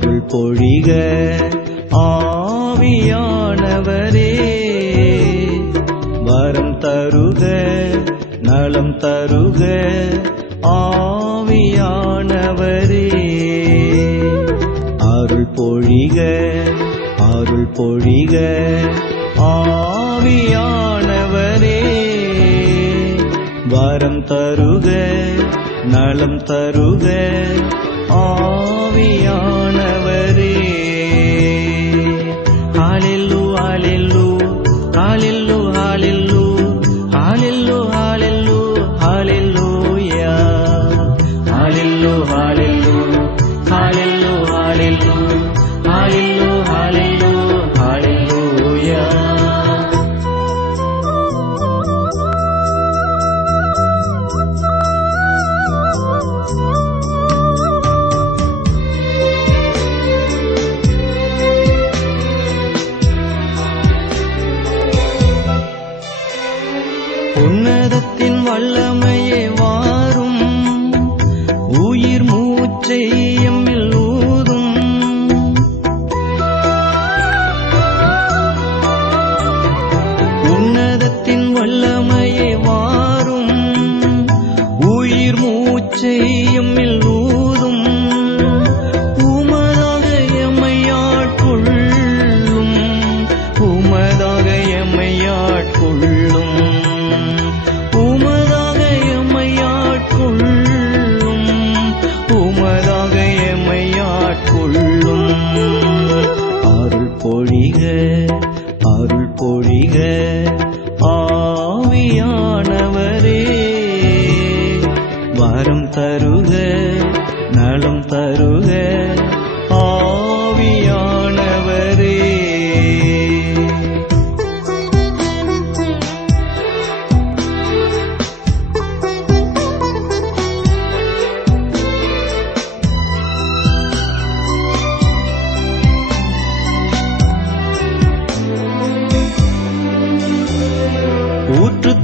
அருள் பொழிக. ஆவியானவரே வரம் தருக நலம் தருக. ஆவியானவரே அருள் பொழிக அருள் பொழிக. ஆவியானவரே வரம் தருக நலம் தருக. ஆவியானவரே வரம் தருக நலம் தருக.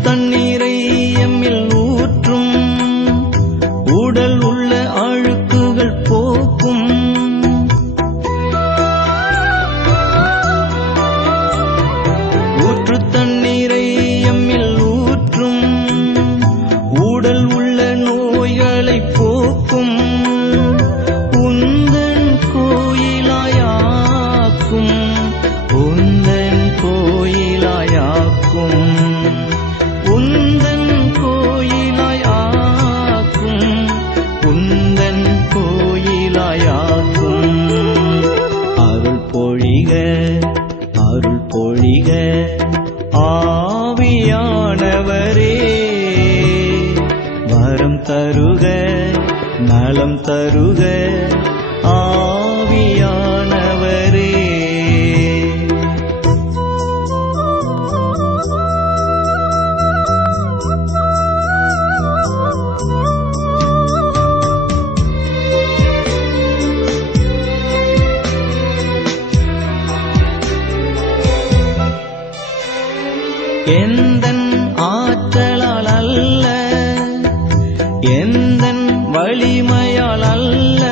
tan அருள் ஆவியானவரே. வரம் தருக நலம் தருக ஆவியானவரே எந்தன் ஆற்றலால் அல்ல எந்தன் வலிமையால் அல்ல.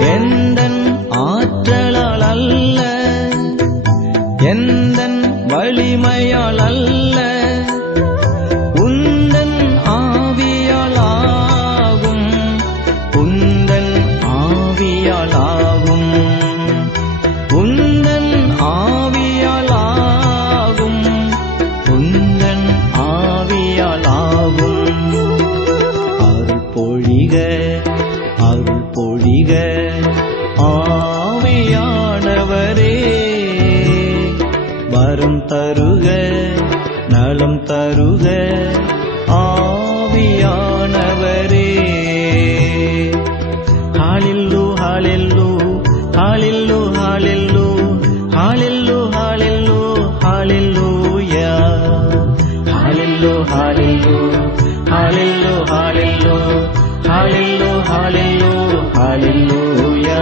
எந்தன் ஆற்றலால் அல்ல எந்தன் வலிமையால் அல்ல. வரம் தருக நலம் தருக ஆவியானவரே ஹallelu ஹallelu ஹallelu ஹallelu ஹallelu ஹallelu ஹalleluya ஹallelu ஹallelu ஹallelu ஹallelu ஹallelu ஹallelu ஹalleluya